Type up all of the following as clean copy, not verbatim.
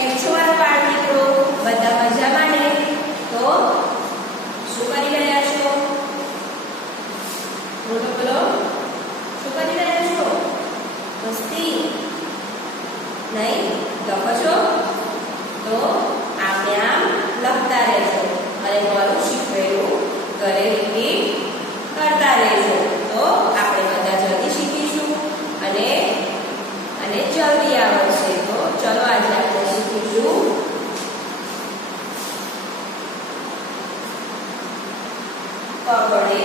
કેમ છો મારા બાળ મિત્રો? બધા મજામાં ને? તો શું કરી રહ્યા છો? બોલો બોલો, શું કરી રહ્યા છો? મસ્તી નહીં લખો છો? તો આમને આમ લખતા રહેજો અને મારું શીખવેલું ઘરે રિપીટ કરતા રહેજો. તો આપણે બધા જલ્દી શીખીશું અને જલ્દી આવડશે. તો ચલો આજે આપણે શીખીશું કગડે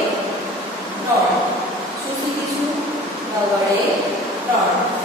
ત્રણ. શું શીખીશું? કગડે ત્રણ.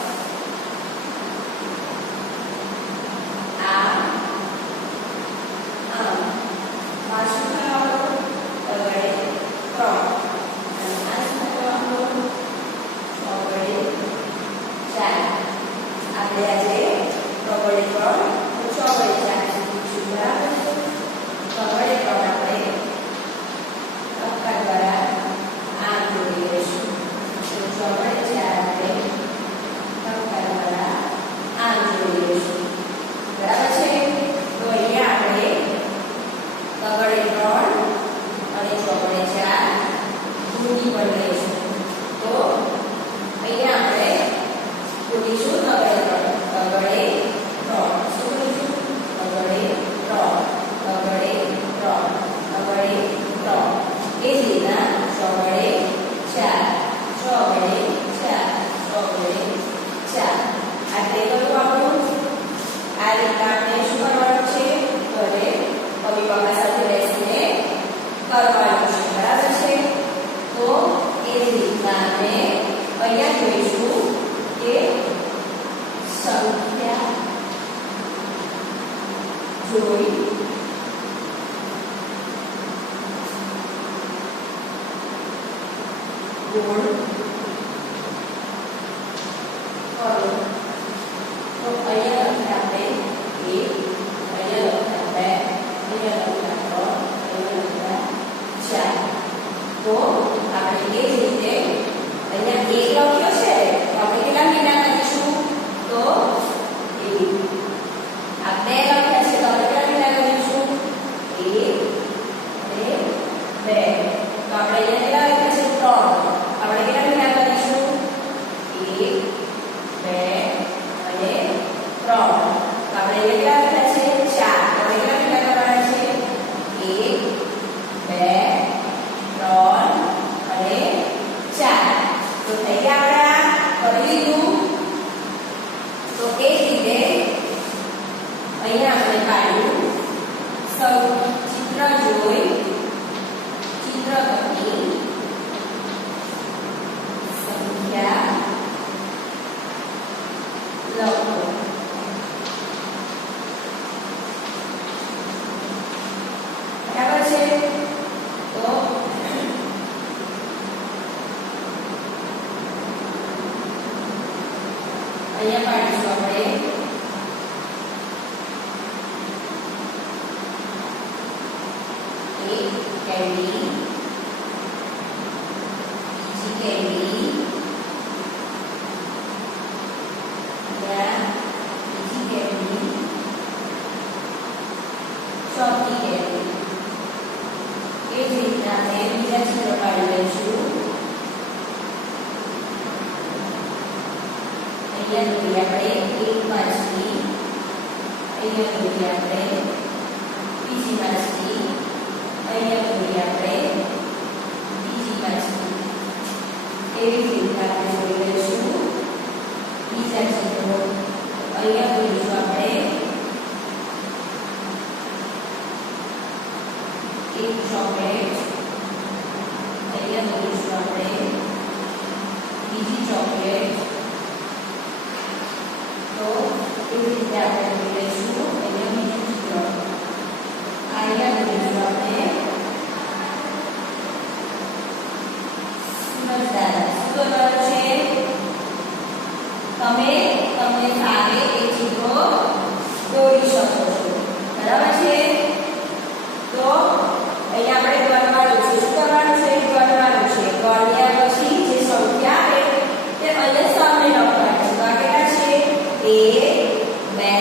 બે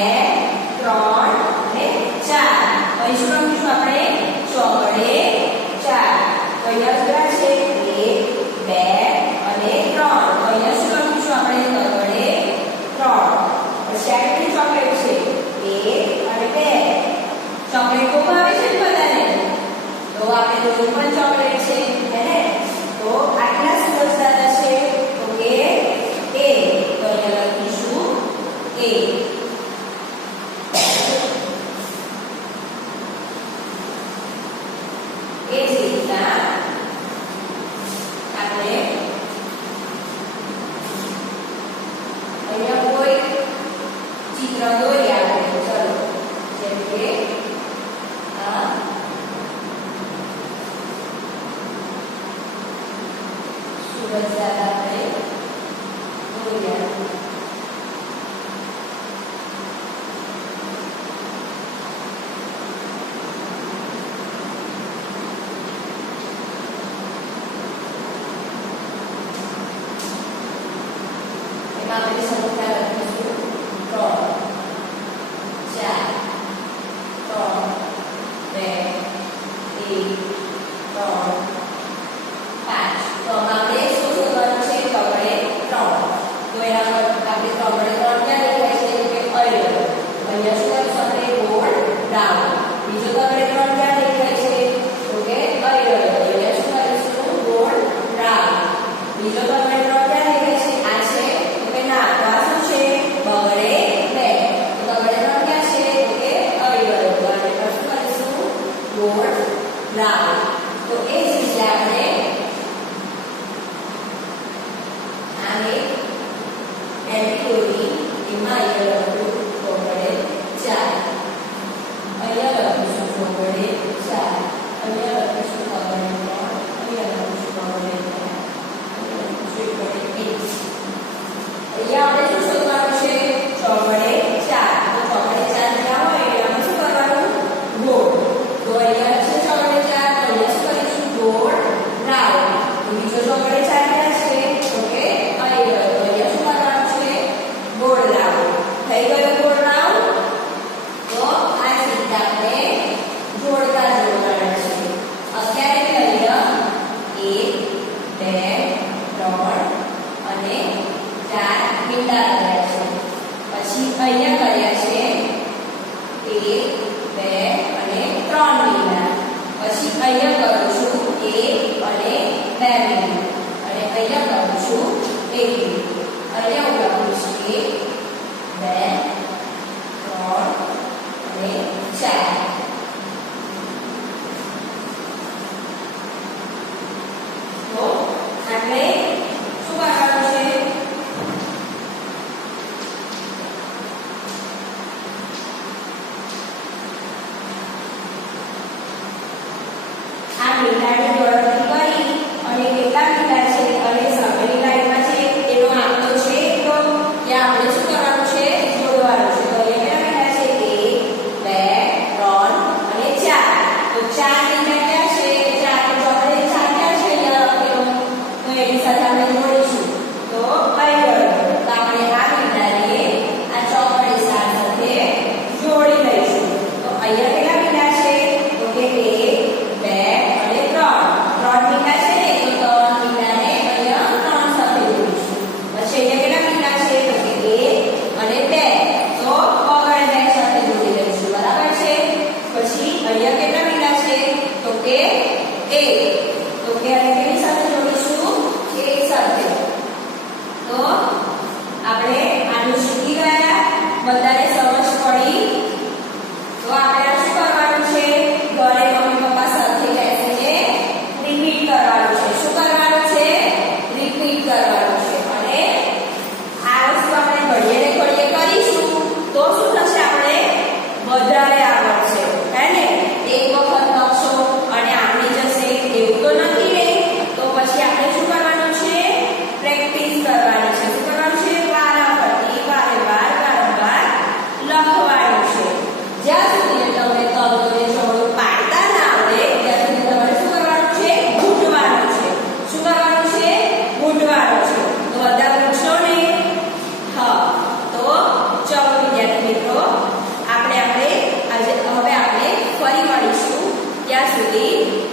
અને 2 ચોકલેટ ખૂબ આવે છે ને બધાને તો આપણે જોયું પણ ચોકલેટ છે હે તો આટલા સમજદાર છે તો કે A તો અહીંયા લખીશું A એ જ રીતના આપણે અહીંયા કોઈ ચિત્ર દોરી આપણે ચલો જેમ કે આ સુરજદાદા આપણે દોરી આપણે આપણે સંખ્યા લખીશું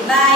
拜。